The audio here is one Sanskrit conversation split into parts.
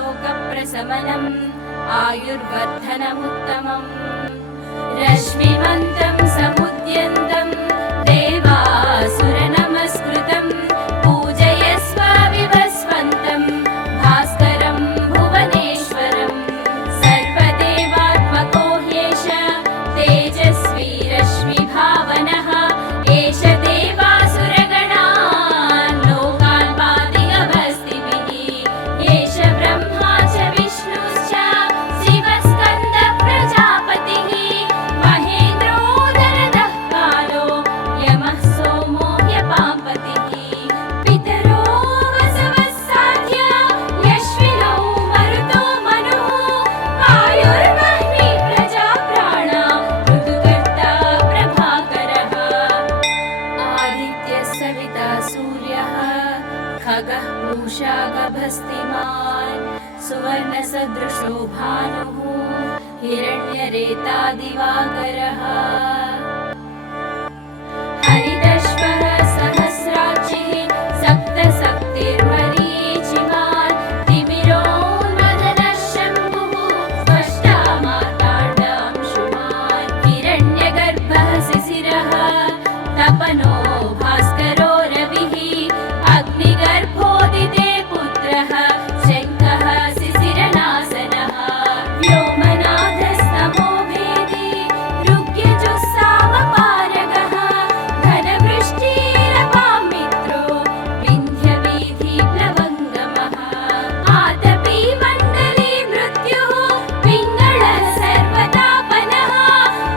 शोकप्रशमनम् आयुर्वर्धनमुत्तमम् रश्मिमन्तं समुद्यन्तं देवासुरनमस्कृतं पूजयस्व विवस्वन्तं भास्करं भुवनेश्वरं सर्वदेवात्मको ह्येष तेजस्वी रश्मिभावनः एष देवासुरगणान् लोकान् पाति अवस्थिभिः एष ब्रह्मा च विष्णुश्च शिवस्कन्द प्रजापतिः महेन्द्रोदरदः कालो यमः सोमो ह्यपाम्पतिः पितरो वसवः साध्य यश्विनौ मरुतो मनुः वायुर्वह्नि प्रजा प्राणा ऋतुकर्ता प्रभाकरः आदित्यः सविता सूर्यः खगः पूषा गभस्तिमान् सुवर्णसदृशो भानुः हिरण्यरेता दिवाकरः हरिदश्वः सहस्राक्षिः सप्तशक्तिर्मरीचिमान् तिमिरोन्मदनः शम्भुः स्पष्टा मार्ताण्डांशुमान् हिरण्यगर्भः शिशिरः तपनो भास्करो रविः अग्निगर्भोदिते पुत्रः शङ्खः शिशिरनासनः व्योमनाथस्तमो भेदी ऋग्यजुस्सामपारगः घनवृष्टिरपां मित्रो विन्ध्यवीथिप्लवङ्गमः आतपी मण्डली मृत्युः पिङ्गळः सर्वतापनः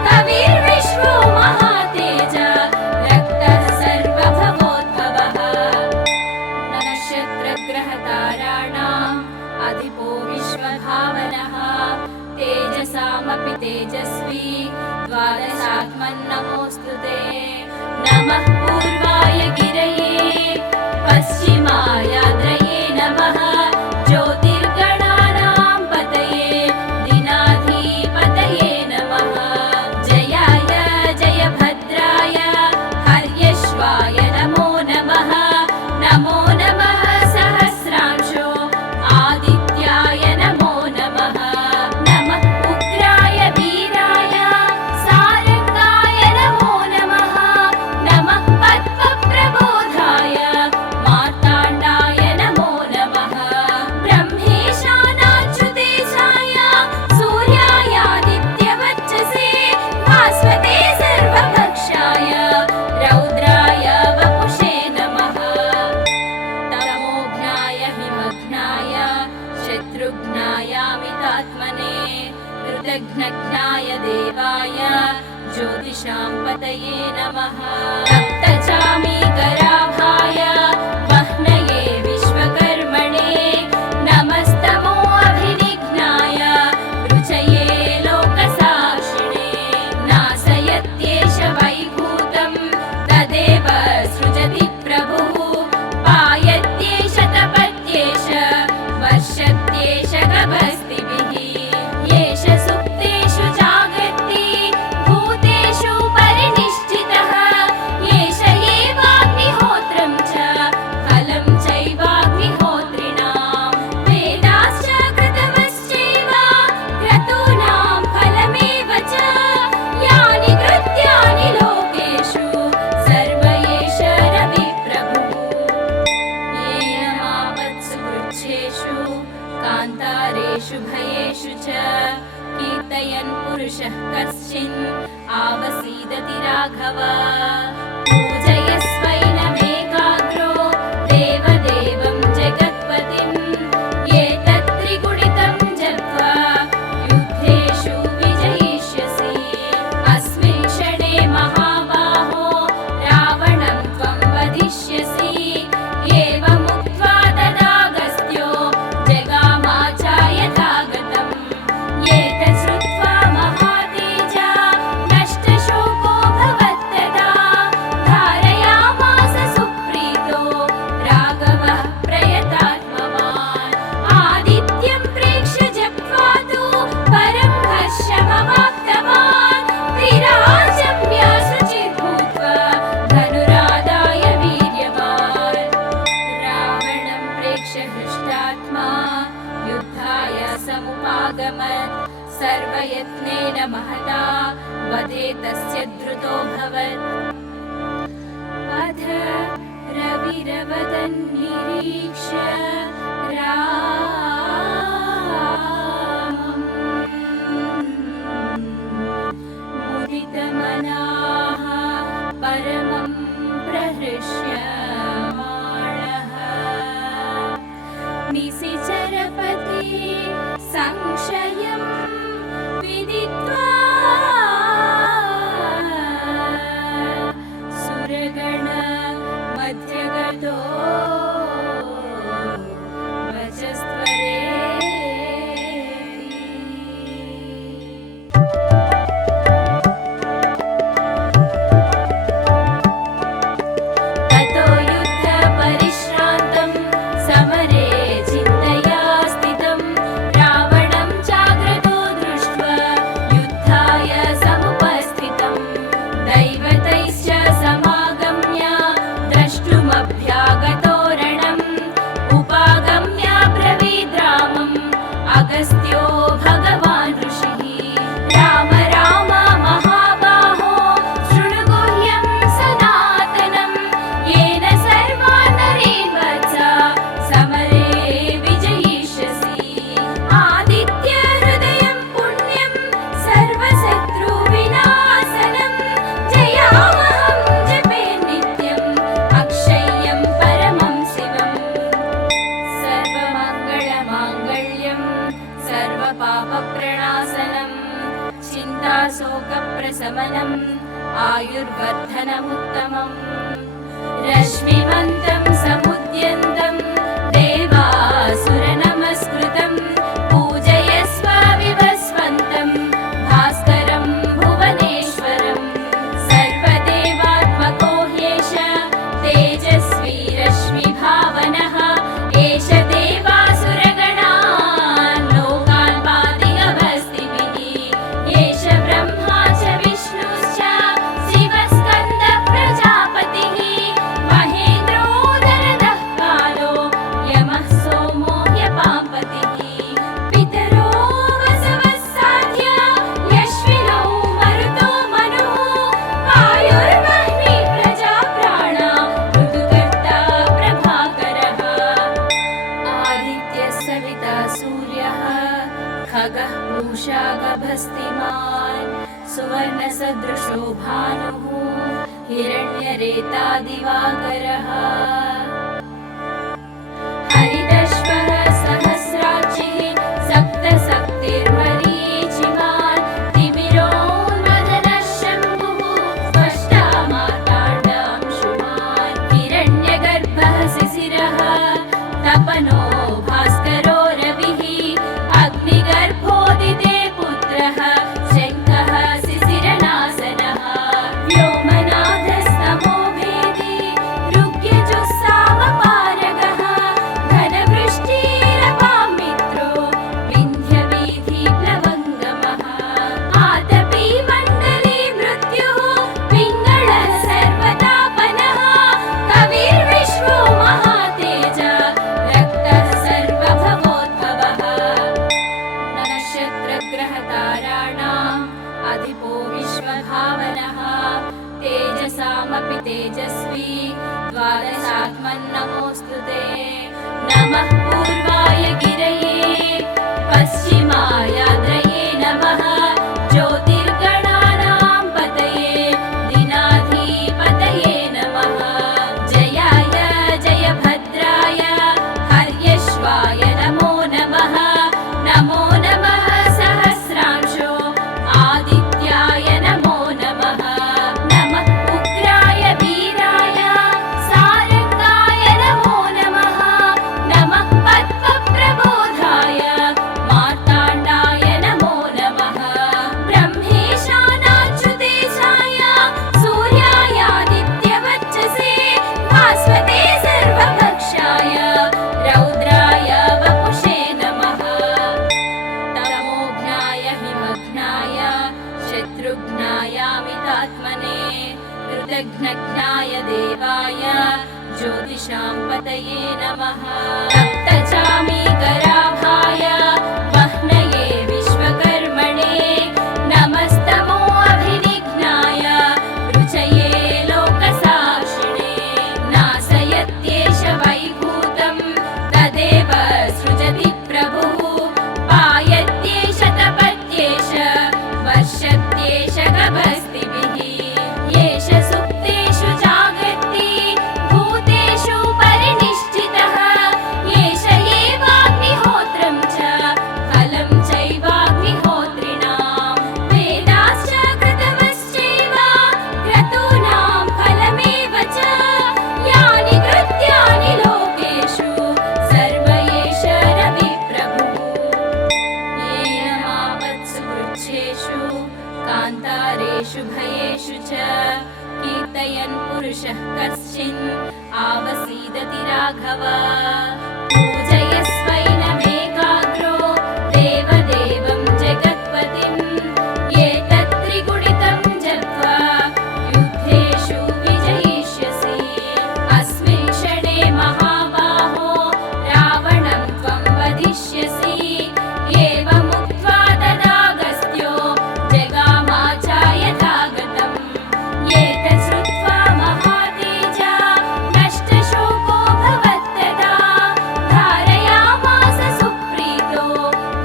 कविर्विश्वो महातेज रक्तः सर्वभवोद्भवः नक्षत्रग्रहताराणाम् अधिपो विश्वभावनः तेजसामपि तेजस्वी द्वादशात्मन्नमोऽस्तु ते नमः पूर्वाय गिरये पश्चिमायाद्रये नमः ज्योतिर्गणानां पतये दिनाधिपतये नमः जयाय जयभद्राय हर्यश्वाय नमो नमः नमो नमः सहस्रांशो आदित्याय नमो नमः नमः उग्राय वीराय सारंगाय नमो नमः नमः पद्मप्रबोधाय मार्ताण्डाय नमो नमः ब्रह्मेशानाच्युतेशाय सूर्यायादित्यवच्चसे भास्वते सर्वभक्षाय रौद्राय वपुषे नमः तमोघ्नाय हिमघ्नाय शत्रुघ्नायामितात्मने कृतघ्नघ्नाय देवाय ज्योतिषां पतये नमः सप्तचामीकराभाय वह्नये विश्वकर्मणे नमस्तमो अभिनिघ्नाय रुचये लोकसाक्षिणे नाशयत्येष वैभूतं तदेव सृजति प्रभुः पायत्येष तपत्येष वर्षत्येष गभस्तिभिः येष सुप्तेषु जागर्ति भूतेषु परिनिष्ठितः येष एवाग्निहोत्रं च फलं चैवाग्निहोत्रिणां वेदाश्च कृतवश्चैव क्रतूनां फलमेव च यानि कृत्यानि लोकेषु सर्व एष रविप्रभुः येन मापत्सु वृक्षेषु कान्तारेषु भयेषु च कीर्तयन् पुरुषः कश्चिन् आवसीदति राघव पूजयस्वैनमेकाग्रो देवदेवं जगत्पतिम् एतत्त्रिगुणितं जप्त्वा युद्धेषु विजयिष्यसि अस्मिन् क्षणे महाबाहो रावणं त्वं वदिष्यसि एवमुक्त्वा तदागस्त्यो जगामाचार्यथागतम् एतत् श्रुत्वा महातेजा नष्टशोको भवत्तदा धारयामास समागमत् सर्वयत्नेन महता वधे तस्य द्रुतोऽभवत् अथ रविरवदन् निरीक्ष्य रामम् मुदितमनाः परमं प्रहृष्यमाणः निशिचरपति संशयं विदित्वा सुरगण मध्यगतो अगस्त्यो भगवान् ऋषिः राम राम महाबाहो शृणु गुह्यं सनातनं येन सर्वान् नरेन् वत्स समरे विजयिष्यसि आदित्य हृदयं पुण्यं सर्वशत्रुविनाशनं जयामहं जपे नित्यम् अक्षय्यं परमं शिवम् सर्वमङ्गलमाङ्गल्यम् सर्वपापप्रणाशनम् चिन्ताशोकप्रशमनम् आयुर्वर्धनमुत्तमम् रश्मिमन्तं समुद्यन्तं देवासुरनमस्कृतं पूजयस्व विवस्वन्तं भास्करं भुवनेश्वरं सर्वदेवात्मको ह्येष तेजस्वी रश्मिभावनः एष देवासुरगणान् लोकान् पातिगभस्तिभिः एष ब्रह्मा च विष्णुश्च शिवस्कन्दः प्रजापतिः महेन्द्रोदरदः कालो यमः सोमो ह्यपाम्पतिः पितरो वसवः साध्य यश्विनौ मरुतो मनुः वायुर्वह्निः प्रजाप्राणा ऋतुकर्ता प्रभाकरः आदित्यः सविता सूर्यः खगः पूषा गभस्तिमान् सुवर्णसदृशो भानुः हिरण्यरेता दिवाकरः हरिदश्वः सहस्राक्षिः सप्तशक्तिर्मरीचिमान् तिमिरोन्मदनः शम्भुः स्पष्टा मार्ताण्डांशुमान् हिरण्यगर्भः शिशिरः तपनो भास्करो रविः अग्निगर्भोदिते पुत्रः शङ्खः शिशिरनाशनः व्योमनाथस्तमो भेदी ऋग्यजुस्सामपारगः घनवृष्टिरपां मित्रो विन्ध्यवीथिप्लवङ्गमः आतपी मण्डली मृत्युः पिङ्गळः सर्वतापनः कविर्विश्वो महातेज रक्तः सर्वभवोद्भवः नक्षत्रग्रहताराणाम् अधिपो विश्वभावनः तेजसामपि तेजस्वी द्वादशात्मन्नमोऽस्तु ते नमः पूर्वाय गिरये पश्चिमायाद्रये नमः ज्योतिर्गणानां पतये दिनाधिपतये नमः जयाय जयभद्राय हर्यश्वाय नमो नमः नमो नमः सहस्रांशो आदित्याय नमो नमः नमः उग्राय वीराय सारंगाय नमो नमः नमः पद्मप्रबोधाय मार्ताण्डाय नमो नमः ब्रह्मेशानाच्युतेशाय सूर्यायादित्यवच्चसे भास्वते सर्वभक्षाय रौद्राय वपुषे नमः तमोघ्नाय हिमघ्नाय शत्रुघ्नायामितात्मने कृतघ्नघ्नाय देवाय ज्योतिषां पतये नमः तप्तचामीकराभाय वह्नये राघव पूजयस्वैनमेकाग्रो देवदेवं जगत्पतिम् एतत् त्रिगुणितं जप्त्वा युद्धेषु विजयिष्यसि अस्मिन् क्षणे महाबाहो रावणं त्वं वदिष्यसि एवमुक्त्वा तदागस्त्यो जगामाचार्यथागतम् एतत् श्रुत्वा महातेजा नष्टशोको भवत्तदा धारयामास सुप्रीतो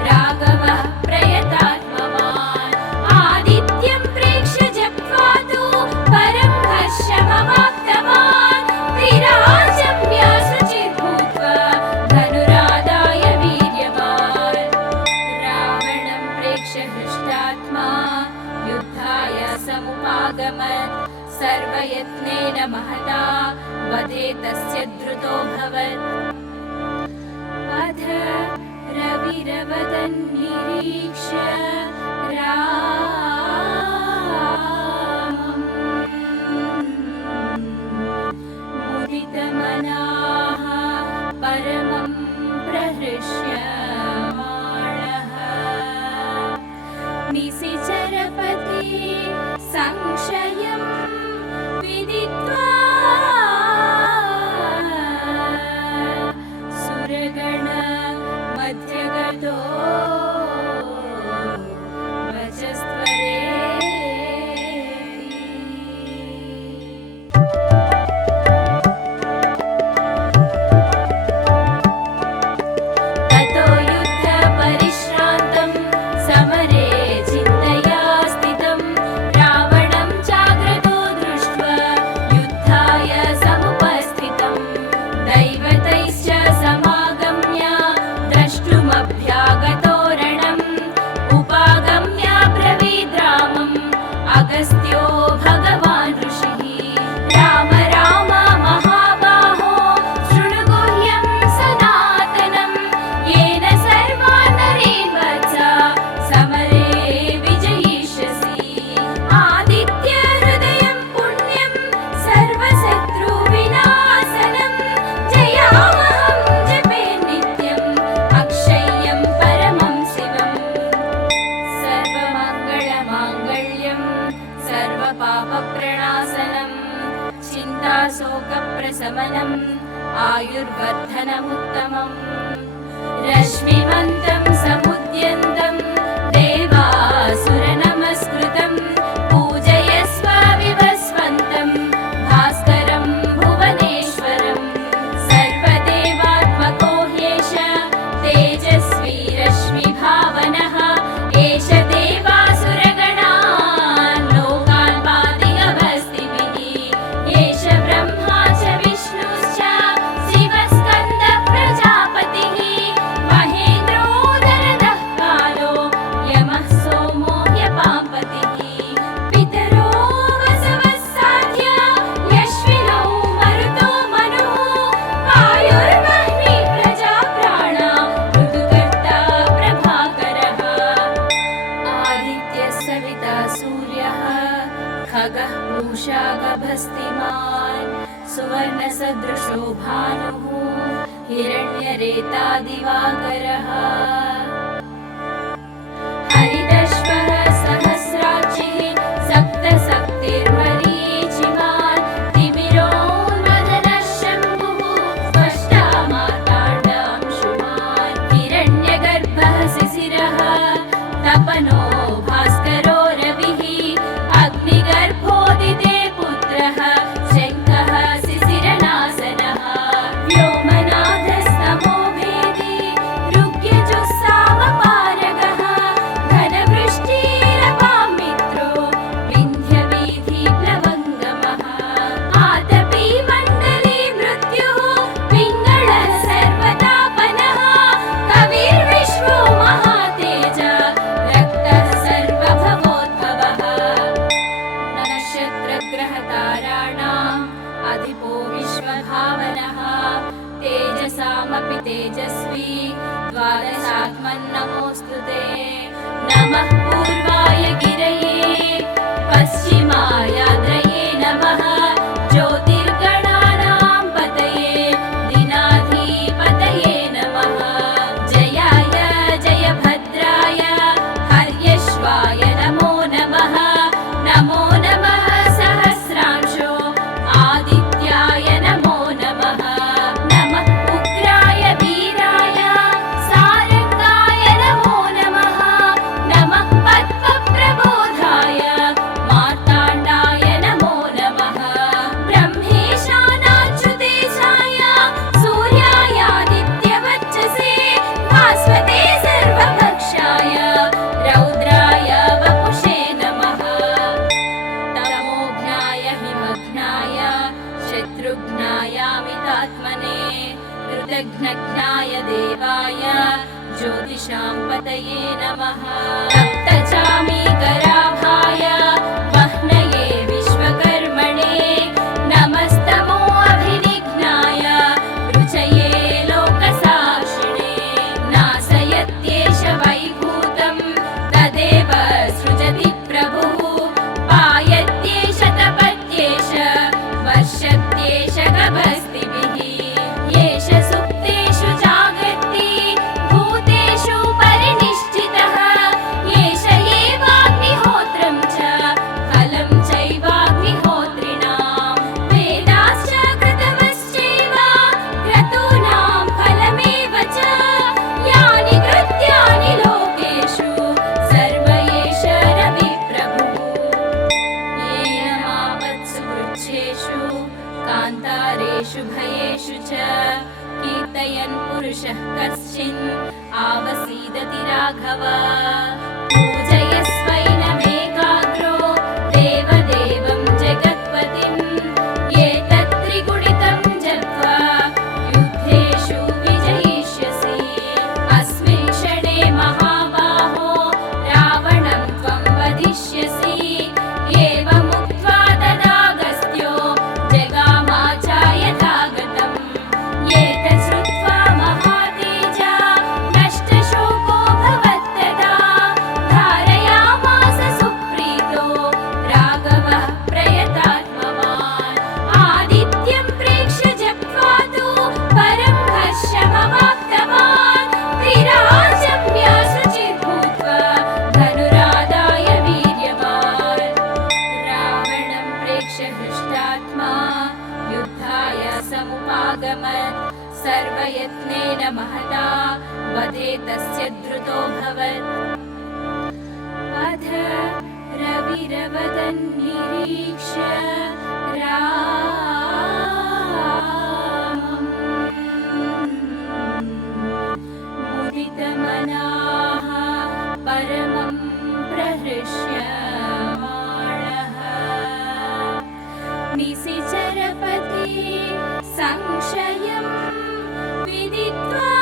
राघवः प्रयतात्मवान् आदित्यं प्रेक्ष्य जप्त्वा तु परं हर्षमवाप्तवान् त्रिराजम्य शुचिर्भूत्वा धनुरादाय वीर्यवान् रावणं प्रेक्ष्य हृष्टात्मा युद्धाय समुपागमत् सर्वयत्नेन महता वधे तस्य द्रुतोऽभवत् अथ रविरवदन् निरीक्ष्य रामम् मुदितमनाः परमं प्रहृष्यमाणः निशिचरपति संशयं विदित्वा सुरगण मध्यगतो ततो युद्धपरिश्रान्तं समरे चिन्तया स्थितं रावणं चाग्रतो दृष्ट्वा युद्धाय समुपस्थितं दैवतैश्च समागम्य द्रष्टुमभ्यागतो रणम् उपागम्य ब्रवीद्रामम् अगस्त्यो भगवान् ऋषिः राम राम महाबाहो शृणु गुह्यं सनातनं येन सर्वान् नरेन् वत्स समरे विजयिष्यसि आदित्य हृदयं पुण्यं सर्वशत्रुविनाशनं जयामहं जपे नित्यम् अक्षय्यं परमं शिवम् सर्वमङ्गलमाङ्गल्यं सर्वपापप्रणाशनं चिन्ताशोकप्रशमनम् आयुर्वर्धनमुत्तमम् रश्मिमन्तं समुद्यन्तं देवासुरनमस्कृतं पूजयस्व विवस्वन्तं भास्करं भुवनेश्वरं सर्वदेवात्मको ह्येष तेजस्वी रश्मिभावनः एष देवासुरगणान् लोकान् पाति अवस्थिभिः एष ब्रह्मा च विष्णुश्च शिवस्कन्दः प्रजापतिः महेन्द्रोदरदः कालो यमः सोमो ह्यपाम्पतिः पितरो वसवः साध्य यश्विनौ मरुतो मनुः वायुर्वह्नि प्रजा प्राणा ऋतुकर्ता प्रभाकरः आदित्यः सविता सूर्यः खगः पूषा गभस्तिमान् सुवर्णसदृशो भानुः हिरण्यरेता दिवाकरः हरिदश्वः सहस्राक्षिः सप्तशक्तिर्मरीचिमान् तिमिरोन्मदनः शम्भुः स्पष्टा मार्ताण्डांशुमान् हिरण्यगर्भः शिशिरः तपनो भास्करो रविः अग्निगर्भोदिते पुत्रः शङ्खः शिशिरनाशनः व्योमनाथस्तमो भेदी ऋग्यजुस्सामपारगः घनवृष्टिरपां मित्रो विन्ध्यवीथिप्लवङ्गमः आतपी मण्डली मृत्युः पिङ्गळः सर्वतापनः कविर्विश्वो महातेज रक्तः सर्वभवोद्भवः नक्षत्रग्रहताराणाम् अधिपो विश्वभावनः तेजसामपि तेजस्वी द्वादशात्मन्नमोऽस्तु ते नमः पूर्वाय गिरये पश्चिमायाद्रये नमः ज्योतिर्गणानां पतये दिना ज्योतिषां पतये नमः। सप्तचामीकराभाय वह्नये विश्वकर्मणे नमस्तमो अभिविघ्नाय रुचये लोकसाक्षिणे। नासयत्येष वैभूतं तदेव सृजति प्रभुः। पायत्येष तपत्येष वर्षत्येष गभस्तिभिः। येष सुप्तेषु जागर्ति भूतेषु परिनिष्ठितः। येष एवाग्निहोत्रं च फलं चैवाग्निहोत्रिणां। वेदाश्च कृतवश्चैव क्रतूनां फलमेव च। यानि कृत्यानि लोकेषु सर्व एष रविप्रभुः। येन मापत्सु कृच्छ्रेषु कान्तारेषु भयेषु च कीर्तयन् पुरुषः कश्चिन् आवसीदति राघव। पूजयस्वैनमेकाग्रो देवदेवं जगत्पतिम्। एतत्त्रिगुणितं जप्त्वा युद्धेषु विजयिष्यसि। अस्मिन् क्षणे महाबाहो रावणं त्वं वधिष्यसि। एवमुक्त्वा तदागस्त्यो जगामाचार्यथागतम्। एतत् श्रुत्वा महातेजा नष्टशोको भवत्तदा। धारयामास सुप्रीतो राघवः प्रयतात्मवान्। आदित्यं प्रेक्ष्य जप्त्वा तु परं हर्षमवाप्तवान्। त्रिराजम्य शुचिर्भूत्वा धनुरादाय वीर्यवान्। रावणं प्रेक्ष्य हृष्टात्मा युद्धाय समुपागमत्। सर्वयत्नेन महता वधे तस्य द्रुतोऽभवत्। अथ रविरवदन् निरीक्ष्य रामम् मुदितमनाः परमं प्रहृष्यमाणः। निशिचरपति संशयं विदित्वा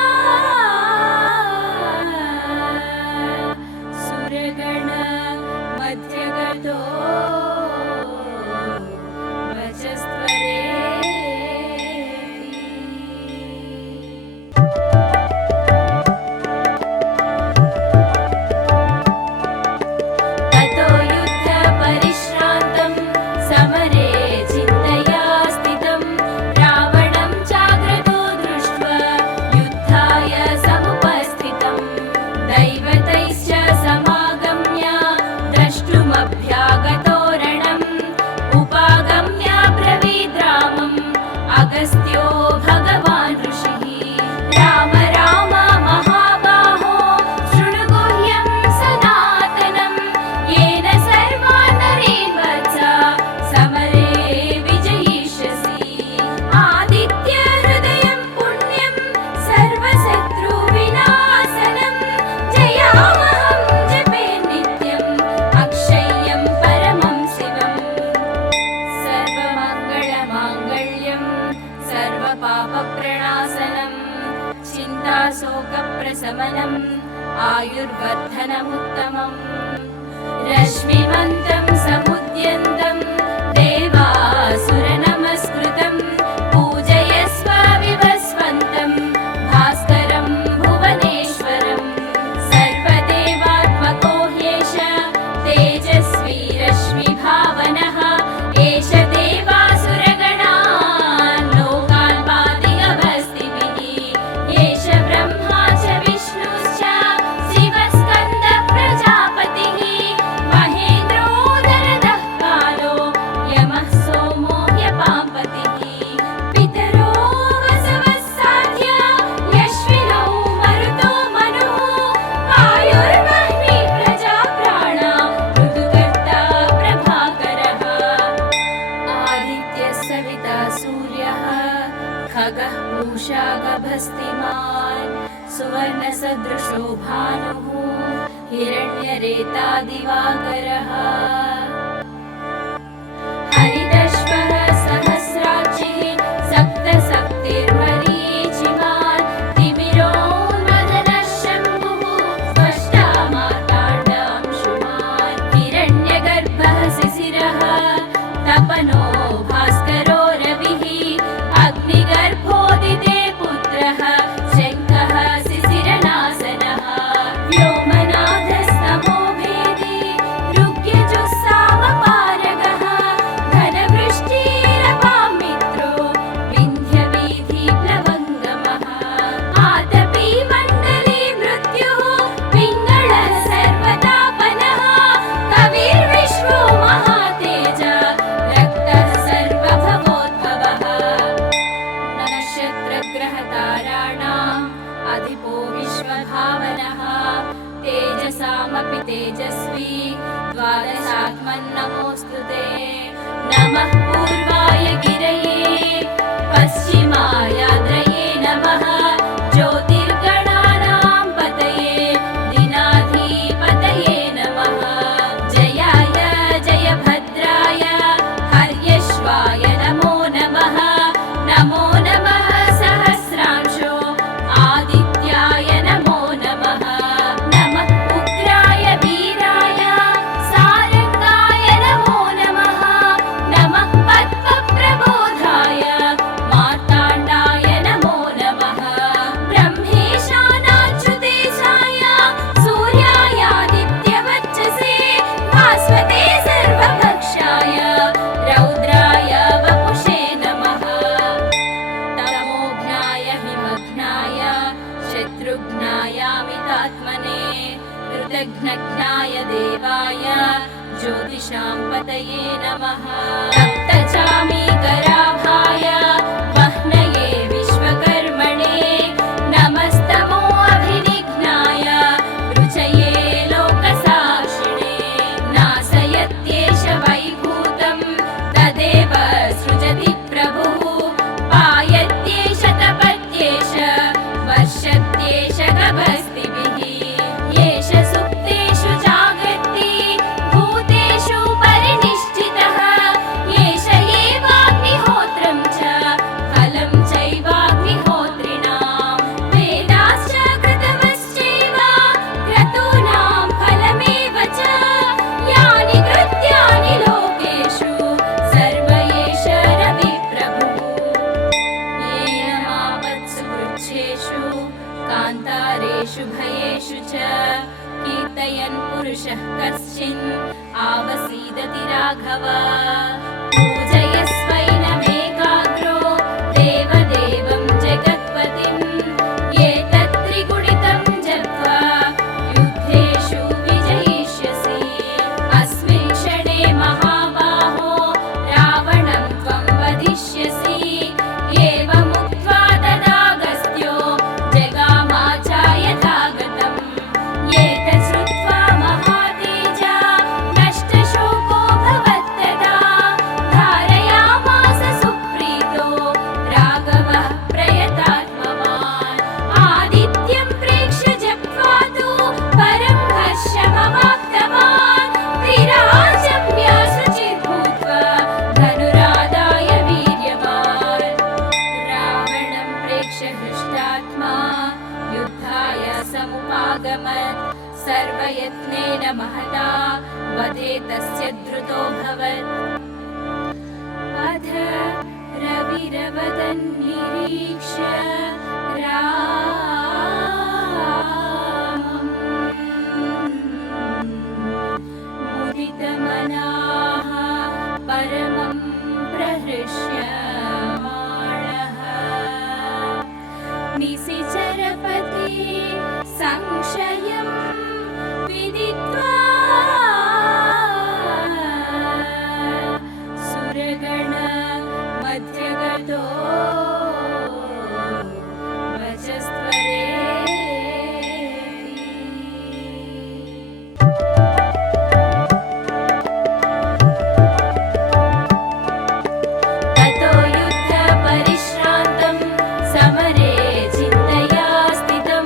सुरगण मध्यगतो वचस्त्वरेति। ततो युद्धपरिश्रान्तं समरे चिन्तया स्थितं। रावणं चाग्रतो दृष्ट्वा युद्धाय समुपस्थितं। दैवतैश्च समागम्य द्रष्टुमभ्यागतो रणम्। उपागम्य ब्रवीद् रामम् अगस्त्यो भगवान् ऋषिः। राम राम महाबाहो शृणु गुह्यं सनातनम्। येन सर्वान् नरेन् वत्स समरे विजयिष्यसि। आदित्य हृदयं पुण्यं सर्वशत्रुविनाशनम्। जयामहं जपे नित्यम् अक्षय्यं परमं शिवम्। सर्वमङ्गलमाङ्गल्यं सर्वपापप्रणाशनं। चिन्ताशोकप्रशमनम् आयुर्वर्धनमुत्तमम्। रश्मिमन्तं समुद्यन्तं देवासुरनमस्कृतं। पूजयस्व विवस्वन्तं भास्करं भुवनेश्वरं। सर्वदेवात्मको ह्येष तेजस्वी रश्मिभावनः। एष देवासुरगणान् लोकान् पाति अवस्थिभिः। एष ब्रह्मा च विष्णुश्च शिवस्कन्दः प्रजापतिः। महेन्द्रोदरदः कालो यमः सोमो ह्यपाम्पतिः। पितरो वसवः साध्य यश्विनौ मरुतो मनुः। वायुर्वह्निः प्रजा प्राणा ऋतुकर्ता प्रभाकरः। आदित्यः सविता सूर्यः खगः पूषा गभस्तिमान्। सुवर्णसदृशो भानुः हिरण्यरेता दिवाकरः। हरिदश्वः सहस्राक्षिः सप्तशक्तिर्मरीचिमान्। तिमिरोन्मदनः शम्भुः महावनः तेजसामपि तेजस्वी द्वादशात्मन्नमोऽस्तु ते। नमः पूर्वाय गिरये पश्चिमायाद्रये नमः ज्योतिर्गणानां पतये दिनाधिपतये नमः। जयाय जयभद्राय हर्यश्वाय नमो नमः। नमो नमः सहस्रांशो आदित्याय नमो नमः। नमः उग्राय वीराय सारंगाय नमो नमः। नमः पद्मप्रबोधाय मार्ताण्डाय नमो नमः। ब्रह्मेशानाच्युतेशाय सूर्यायादित्यवच्चसे भास्वते सर्वभक्षाय रौद्राय वपुषे नमः। तमोघ्नाय हिमघ्नाय शत्रुघ्नायामितात्मने कृतघ्नघ्नाय देवाय ज्योतिषां पतये नमः। रक्तचामीकराभाय वह्नये विश्वकर्मणे नमस्तमो अभिनिघ्नाय रुचये लोकसाक्षिणे। नाशयत्येष वैभूतं तदेव सृजति प्रभुः पायत्येष तपत्येष वर्षत्येष गभस्तिभिः। येष सुप्तेषु जागर्ति भूतेषु परिनिष्ठितः येष एवाग्निहोत्रं च फलं चैवाग्निहोत्रिणां। वेदाश्च कृतवश्चैव क्रतूनां फलमेव च यानि कृत्यानि लोकेषु सर्व एष रविप्रभुः। येन मावत्सु वृक्षेषु कान्तारेषु भयेषु च कीर्तयन् पुरुषः कश्चिन् आवसीदति राघव। पूजयस्वैनमेकाग्रो देवदेवं जगत्पतिं एतत् त्रिगुणितं जप्त्वा युद्धेषु विजयिष्यसि। अस्मिन् क्षणे महाबाहो रावणं त्वं वधिष्यसि। एवमुक्त्वा तदागस्त्यो जगामाचार्यथागतम्। एतत् श्रुत्वा महातेजा नष्टशोको भवत्तदा धारयामास सुप्रीतो राघवः प्रयतात्मवान्। आदित्यं प्रेक्ष्य जप्त्वा तु परं हर्षमवाप्तवान्। त्रिराजम्य शुचिर्भूत्वा धनुरादाय वीर्यवान्। रावणं प्रेक्ष्य हृष्टात्मा युद्धाय समुपागमत्। सर्वयत्नेन महता वधे तस्य द्रुतोऽभवत्। अथ रविरवदन् निरीक्ष्य रामम् मुदितमनाः परमं प्रहृष्यमाणः। निशिचरपति संशयं विदित्वा सुरगण मध्यगतो ततो युद्धपरिश्रान्तं समरे चिन्तया स्थितं।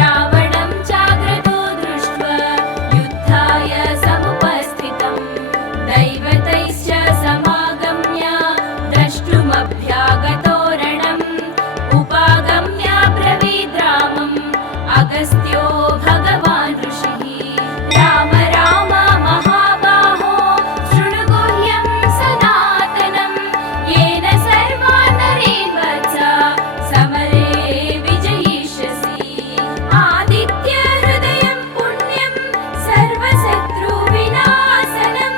रावणं चाग्रतो दृष्ट्वा युद्धाय समुपस्थितं। दैवतैश्च समागम्य द्रष्टुमभ्यागतो रणम्। उपागम्य ब्रवीद्रामम् अगस्त्यो भगवान् ऋषिः। राम राम महाबाहो शृणु गुह्यं सनातनं। येन सर्वान् नरेन् वत्स समरे विजयिष्यसि। आदित्य हृदयं पुण्यं सर्वशत्रुविनाशनं।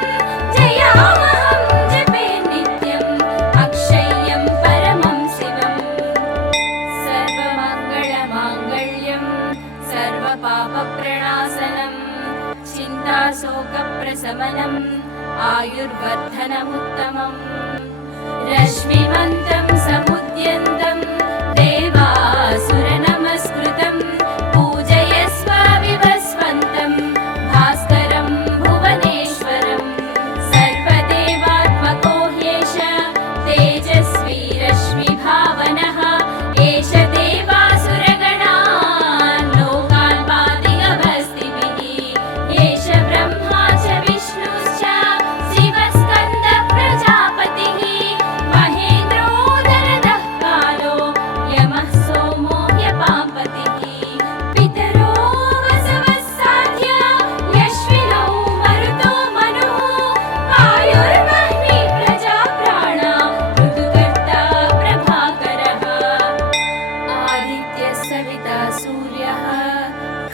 जयामहं जपे नित्यम् अक्षय्यं परमं शिवम्। सर्वमङ्गलमाङ्गल्यं सर्वपापप्रणाशनं। चिन्ताशोकप्रशमनम् आयुर्वर्धनमुत्तमम्। रश्मिमन्तं समुद्यन्तं देवासुरनमस्कृतं पूजय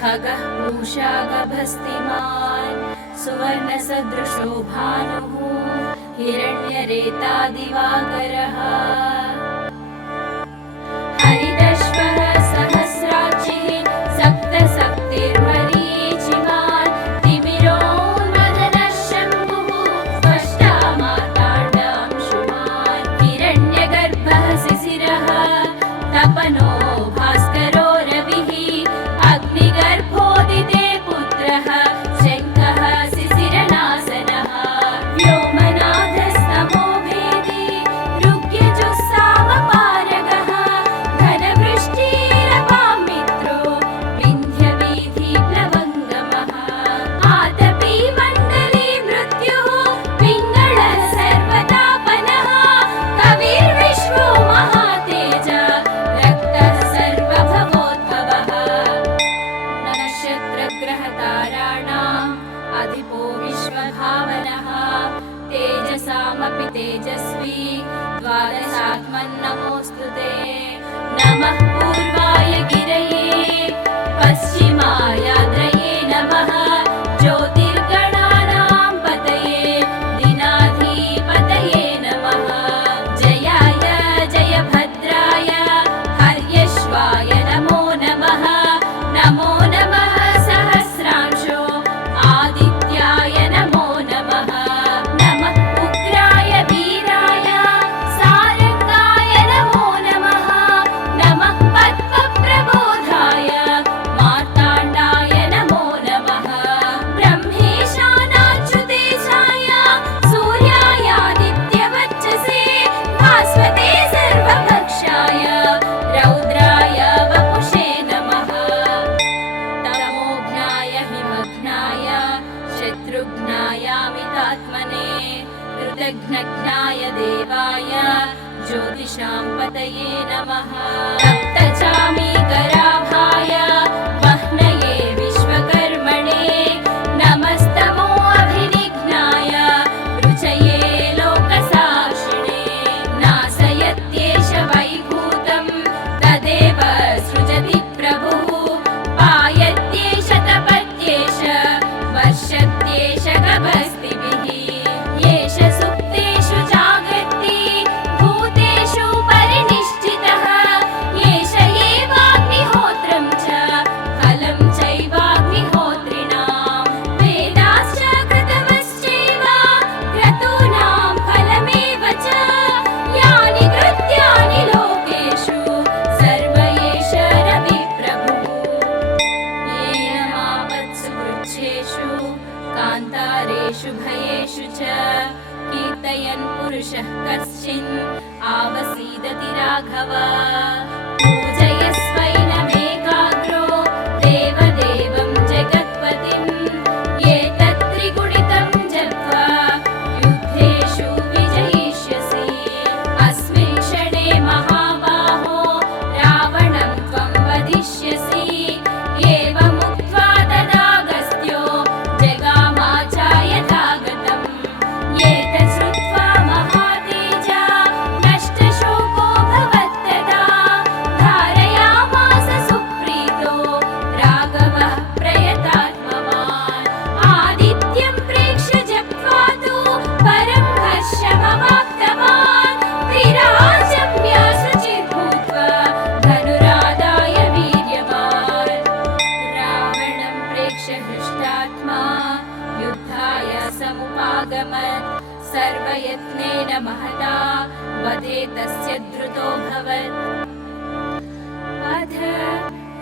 खगः पूषा गभस्तिमान् सुवर्णसदृशो भानुः हिरण्यरेता दिवाकरः हरिदश्वः सहस्राक्षिः सप्तशक्तिर्मरीचिमान् तिमिरोन्मदनः शम्भुः त्वष्टा मार्ताण्डांशुमान् हिरण्यगर्भः शिशिरः तपनो भास्करो रविः अग्निगर्भोदिते पुत्रः शङ्खः शिशिरनासनः व्योमनाथस्तमो भेदी ऋग्यजुस्सामपारगः घनवृष्टिरपां मित्रो विन्ध्यवीथिप्लवङ्गमः आतपी मण्डली मृत्युः पिङ्गळः सर्वतापनः कविर्विश्वो महातेज रक्तः सर्वभवोद्भवः नक्षत्रग्रहताराणाम् अधिपो विश्वभावनः तेजसामपि तेजस्वी द्वादशात्मन्नमोऽस्तु ते नमः पूर्वाय गिरये पश्चिमायाद्रये नमः ज्योतिर्गणानां पतये दिनाधिपतये नमः जयाय जयभद्राय हर्यश्वाय नमो नमः नमो नमः सहस्रांशो आदित्याय नमो नमः नमः उग्राय वीराय सारंगाय नमो नमः नमः पद्मप्रबोधाय मार्ताण्डाय नमो नमः ब्रह्मेशानाच्युतेशाय सूर्यायादित्यवच्चसे भास्वते सर्वभक्षाय रौद्राय वपुषे नमः तमोघ्नाय हिमघ्नाय शत्रुघ्नायामितात्मने कृतघ्नघ्नाय देवाय ज्योतिषां पतये नमः सप्तचामीकराभाय वह्नये विश्वकर्मणे नमस्तमो अभिनिघ्नाय रुचये लोकसाक्षिणे नासयत्येष वैभूतं तदेव सृजति प्रभुः पायत्येष तपत्येष वर्षत्येष गभस्तिभिः येष सुप्तेषु जागर्ति भूतेषु परिनिष्ठितः येष एवाग्निहोत्रं च फलं चैवाग्निहोत्रिणां वेदाश्च कृतवश्चैव क्रतूनां फलमेव च यानि कृत्यानि लोकेषु सर्व एष रविप्रभुः येन मावत्सु वृक्षेषु कान्तारेषु भयेषु च कीर्तयन् पुरुषः कश्चिन् आवसीदति राघव पूजयस्वैनमेकाग्रो देवदेवं जगत्पतिं एतत्त्रिगुणितं जप्त्वा युद्धेषु विजयिष्यसि अस्मिन् क्षणे महाबाहो रावणं त्वं वधिष्यसि एवमुक्त्वा तदागस्त्यो जगामाचार्यथागतम् एतत् श्रुत्वा महातेजा नष्टशोको भवत्तदा धारयामास सुप्रीतो राघवः प्रयतात्मवान् आदित्यं प्रेक्ष्य जप्त्वा तु परं हर्षमवाप्तवान् त्रिराजम्य शुचिर्भूत्वा धनुरादाय वीर्यवान् रावणं प्रेक्ष्य हृष्टात्मा युद्धाय समुपागमत् सर्वयत्नेन महता वधे तस्य द्रुतोऽभवत् अथ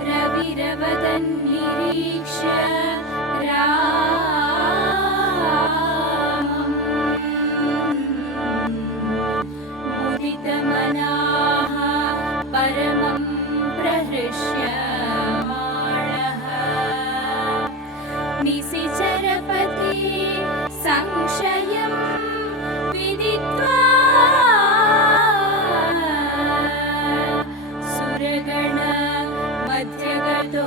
रविरवदन् निरीक्ष्य रामम् मुदितमनाः परमं प्रहृष्यमाणः निशिचरपति संशयं विदित्वा सुरगण मध्यगतो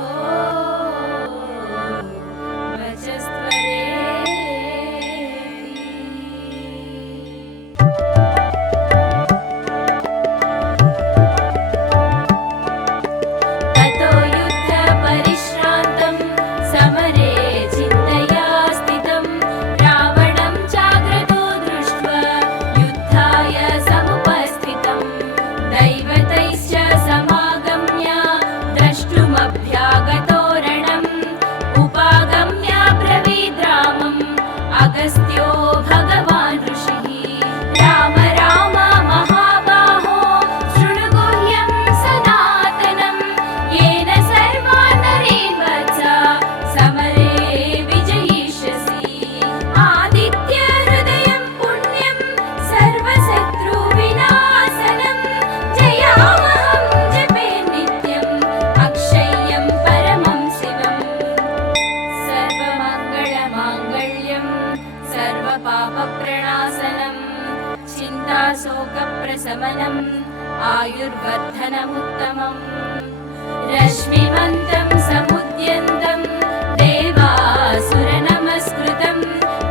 चिन्ताशोकप्रशमनम् आयुर्वर्धनमुत्तमम् रश्मिमन्तं समुद्यन्तं देवासुरनमस्कृतं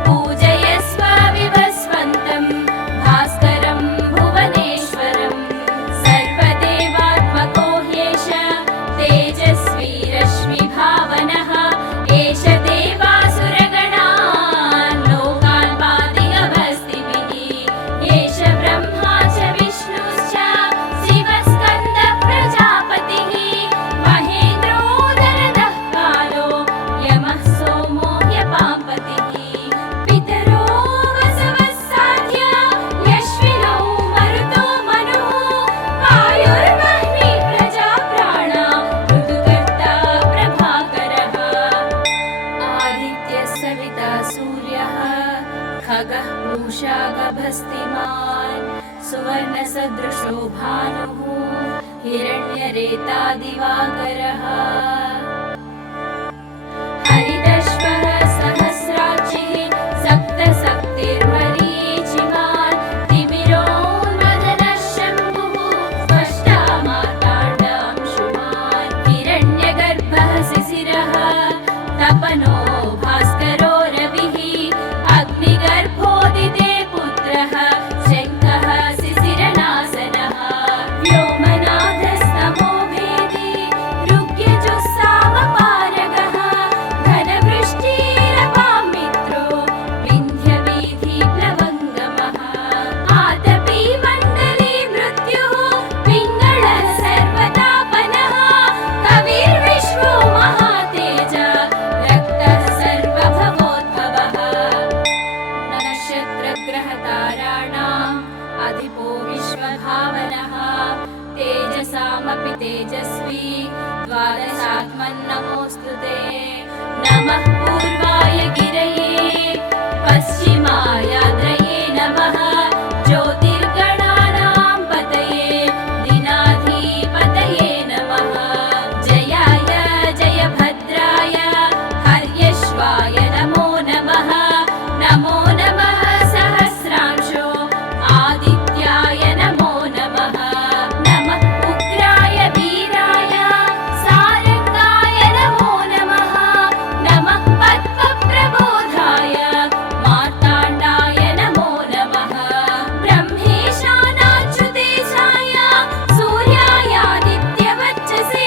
पूजयस्व विवस्वन्तं भास्करं भुवनेश्वरं सर्वदेवात्मको ह्येष तेजस्वी रश्मिभावनः एष देवासुरगणान् लोकान् पातिगभस्तिभिः एष ब्रह्मा च विष्णुश्च शिवस्कन्द प्रजापतिः महेन्द्रोदरदः कालो यमः सोमो ह्यपाम्पतिः पितरो वसवः साध्य यश्विनौ मरुतो मनुः वायुर्वह्नि प्रजाप्राणा ऋतुकर्ता प्रभाकरः आदित्यः सविता सूर्यः खगः पूषा गभस्तिमान् सुवर्णसदृशो भानुः हिरण्यरेता दिवाकरः हरिदश्वः सहस्राक्षिः सप्तशक्तिर्मरीचिमान् तिमिरोन्मदनः शम्भुः स्पष्टा मार्ताण्डांशुमान् हिरण्यगर्भः शिशिरः तपनो भास्करो रविः अग्निगर्भोदिते पुत्रः शङ्खः शिशिरनाशनः व्योमनाथस्तमो भेदी ऋग्यजुस्सामपारगः घनवृष्टिरपां मित्रो विन्ध्यवीथिप्लवङ्गमः आतपी मण्डली मृत्युः पिङ्गळः सर्वतापनः कविर्विश्वो महातेज रक्तः सर्वभवोद्भवः नक्षत्रग्रहताराणाम् अधिपो विश्वभावनः तेजसामपि तेजस्वी द्वादशात्मन्नमोऽस्तु ते नमः पूर्वाय गिरये पश्चिमायाद्रये नमः ज्योतिर्गणानां पतये दिनाधिपतये नमः जयाय जयभद्राय हर्यश्वाय नमो नमः नमो नमः सहस्रांशो आदित्याय नमो नमः नमः उग्राय वीराय सारंगाय नमो नमः नमः पद्मप्रबोधाय मार्ताण्डाय नमो नमः ब्रह्मेशानाच्युतेशाय सूर्यायादित्यवच्चसे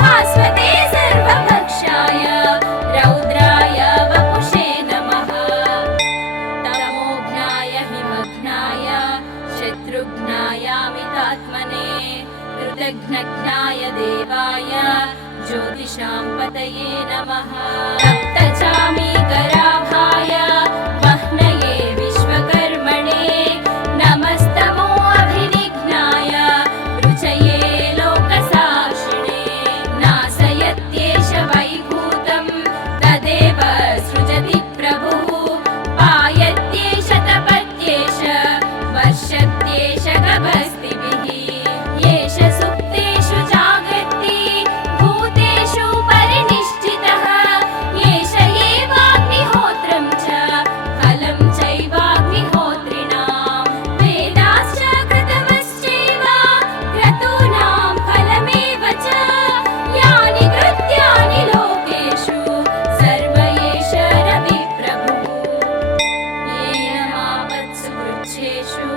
भास्वते सर्वभक्षाय रौद्राय वपुषे नमः तमोघ्नाय हिमघ्नाय शत्रुघ्नायामितात्मने कृतघ्नघ्नाय देवाय ज्योतिषां पतये नमः सप्तचामीकराभाय वह्नये विश्वकर्मणे नमस्तमो अभिनिघ्नाय रुचये लोकसाक्षिणे नाशयत्येष वैभूतं तदेव सृजति प्रभुः पायत्येष तपत्येष वर्षत्येष गभस्तिभिः येष सुप्तेषु जागर्ति भूतेषु परिनिष्ठितः येष एवाग्निहोत्रं च फलं चैवाग्निहोत्रिणां वेदाश्च कृतवश्चैव क्रतूनां फलमेव च यानि कृत्यानि लोकेषु सर्व एष रविप्रभुः येन मापत्सु वृक्षेषु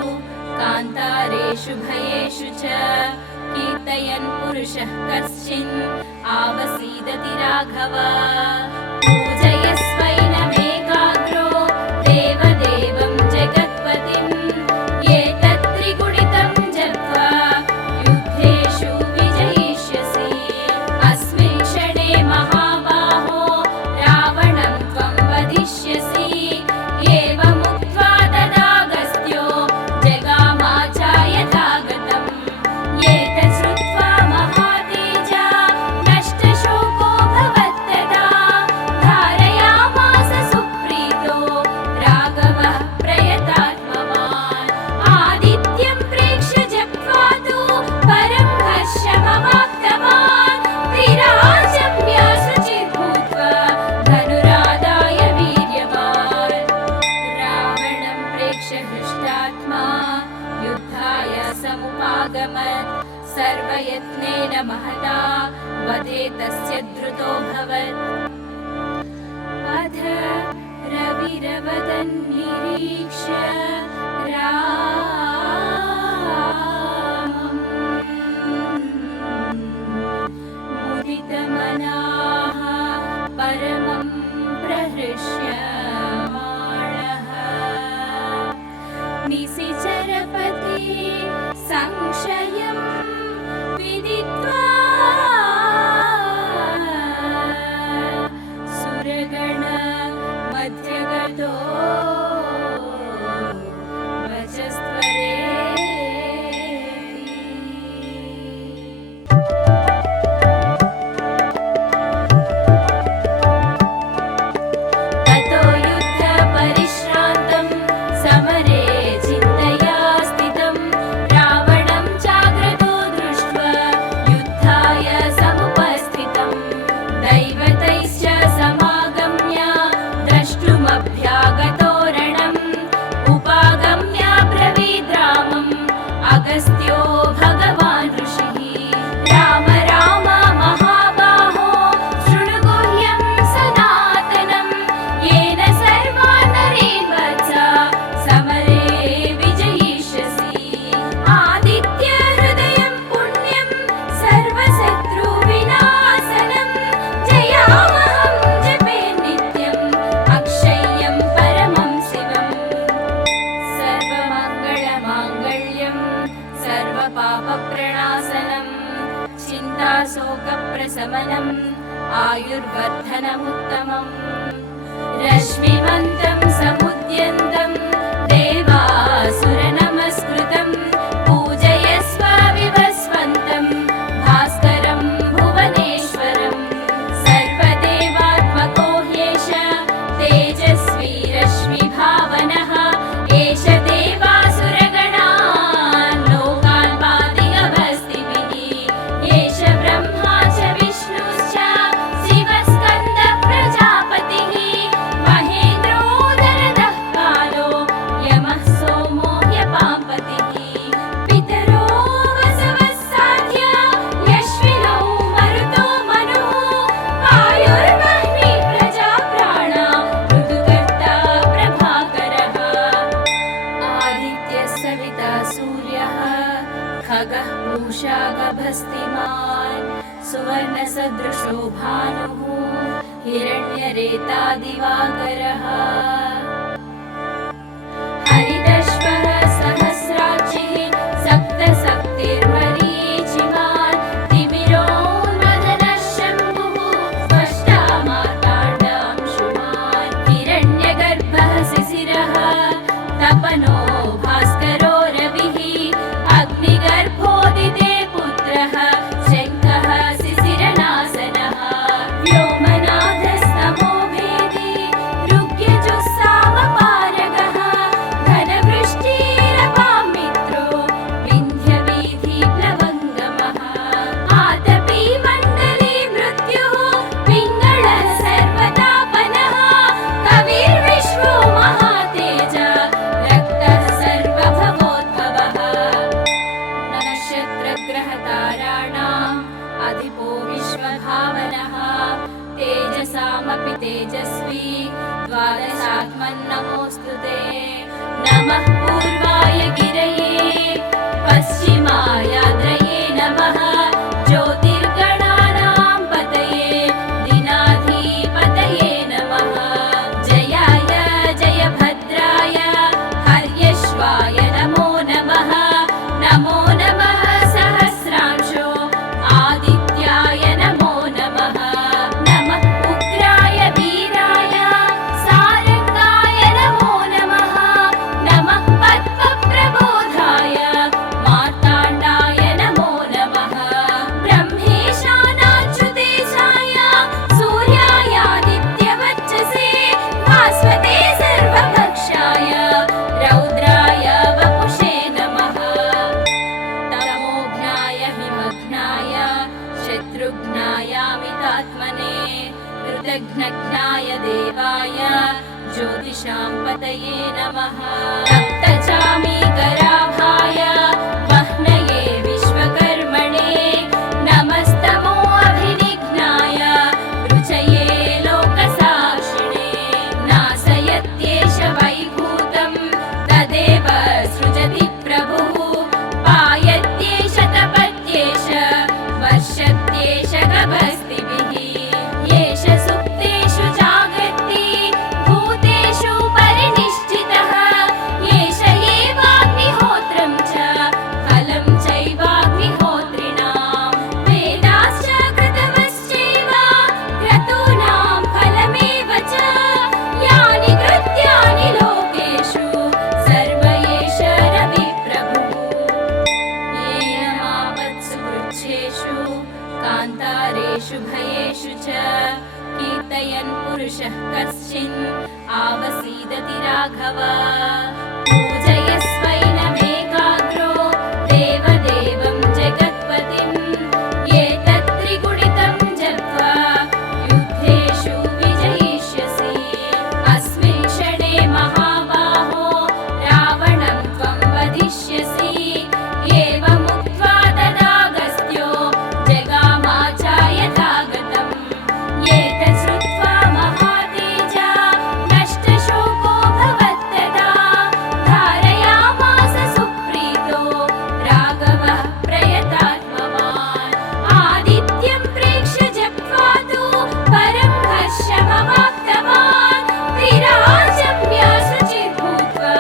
कान्तारेषु भयेषु च कीर्तयन् पुरुषः कश्चिन् आवसीदति राघव पूजयस्वैनमेकाग्रो देवदेवं जगत्पतिम् एतत्त्रिगुणितं जप्त्वा युद्धेषु विजयिष्यसि अस्मिन् क्षणे महाबाहो रावणं त्वं वधिष्यसि एवमुक्त्वा तदागस्त्यो जगामाचार्यथागतम् एतत् श्रुत्वा महातेजा नष्टशोको भवत्तदा यत्नेन महता वधे तस्य द्रुतोऽभवत्। अथ रविरवदन्निरीक्ष्य रामम् मुदितमनाः परमं प्रहृष्यमाणः निशिचरपति संशयं विदित्वा सुरगण मध्यगतो ततो युद्धपरिश्रान्तं समरे चिन्तया स्थितं रावणं चाग्रतो दृष्ट्वा युद्धाय समुपस्थितं दैवतैश्च समागम्य द्रष्टुमभ्यागतो रणम् उपागम्य ब्रवीद् रामम् अगस्त्यो भगवान् ऋषिः राम राम महाबाहो शृणु गुह्यं सनातनं येन सर्वान् नरीन् वत्स समरे विजयिष्यसि आदित्य हृदयं पुण्यं सर्वशत्रुविनाशनं जयामहं जपे नित्यम् अक्षय्यं परमं शिवम् सर्वमङ्गलमाङ्गल्यं सर्वपापप्रणाशनं चिन्ताशोकप्रशमनम् आयुर्वर्धनमुत्तमम् रश्मिमन्तं समुद्यन्तं देवासुरनमस्कृतं पूजयस्व विवस्वन्तं भास्करं भुवनेश्वरं सर्वदेवात्मको ह्येष तेजस्वी रश्मिभावनः एष देवासुरगणान् लोकान् पातिगभस्तिभिः एष ब्रह्मा च विष्णुश्च शिवस्कन्दः प्रजापतिः महेन्द्रोदरदः कालो यमः सोमो ह्यपाम्पतिः पितरो वसवः साध्य यश्विनौ मरुतो मनुः वायुर्वह्निः प्रजाप्राणा ऋतुकर्ता प्रभाकरः आदित्यः सविता सूर्यः खगः पूषा गभस्तिमान् सुवर्णसदृशो भानुः हिरण्यरेता दिवाकरः हरिदश्वः सहस्राक्षिः सप्तशक्तिर्मरीचिमान् तिमिरोन्मदनः शम्भुः स्पष्टा मार्ताण्डांशुमान् हिरण्यगर्भः शिशिरः तपनो भास्करो रविः अग्निगर्भोदिते पुत्रः शङ्खः शिशिरनाशनः व्योमनाथस्तमो भेदी ऋग्यजुस्सामपारगः घनवृष्टिरपां मित्रो विन्ध्यवीथिप्लवङ्गमः आतपी मण्डली मृत्युः पिङ्गळः सर्वतापनः कविर्विश्वो महातेज रक्तः सर्वभवोद्भवः नक्षत्रग्रहताराणाम् अधिपो विश्वभावनः तेजसामपि तेजस्वी द्वादशात्मन्नमोऽस्तु ते नमः पूर्वाय गिरये पश्चिमायाद्रये नमः ज्योतिर्गणानां पतये दिनाधिपतये नमः जयाय जयभद्राय हर्यश्वाय नमो नमः नमो नमः सहस्रांशो आदित्याय नमो नमः नमः उग्राय वीराय सारंगाय नमो नमः नमः पद्मप्रबोधाय मार्ताण्डाय नमो नमः ब्रह्मेशानाच्युतेशाय सूर्यायादित्यवच्चसे भास्वते सर्वभक्षाय रौद्राय वपुषे नमः तमोघ्नाय हिमघ्नाय शत्रुघ्नायामितात्मने कृतघ्नघ्नाय देवाय ज्योतिषां पतये नमः रक्तचामीकराभाय वह्नये विश्वकर्मणे पुरुषः कश्चिन् आवसीदति राघव पूजयस्वैनमेकाग्रो देवदेवं जगत्पतिम् एतत् त्रिगुणितं जप्त्वा युद्धेषु विजयिष्यसि अस्मिन् क्षणे महाबाहो रावणं त्वं वदिष्यसि एवमुक्त्वा तदागस्त्यो जगामाचार्यथागतम् एतत् श्रुत्वा महातेजा नष्टशोको भवत्तदा धारयामास सुप्रीतो राघवः प्रयतात्मवान् आदित्यं प्रेक्ष्य जप्त्वा तु परं हर्षमवाप्तवान् त्रिराजम्य शुचिर्भूत्वा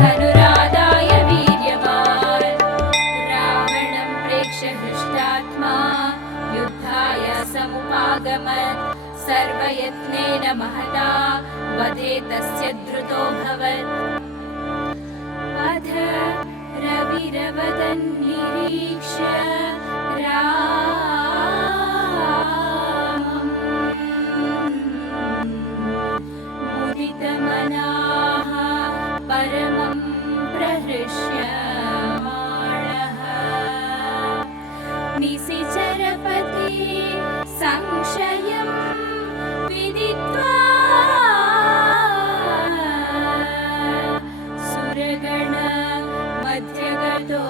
धनुरादाय वीर्यवान् रावणं प्रेक्ष्य हृष्टात्मा युद्धाय समुपागमत् सर्वयत्नेन महता वधे तस्य द्रुतोऽभवत् अथ रविरवदन् निरीक्ष्य रामम् मुदितमनाः परमं प्रहृष्यमाणः निशिचरपति संशयं विदित्वा सुरगण मध्यगतो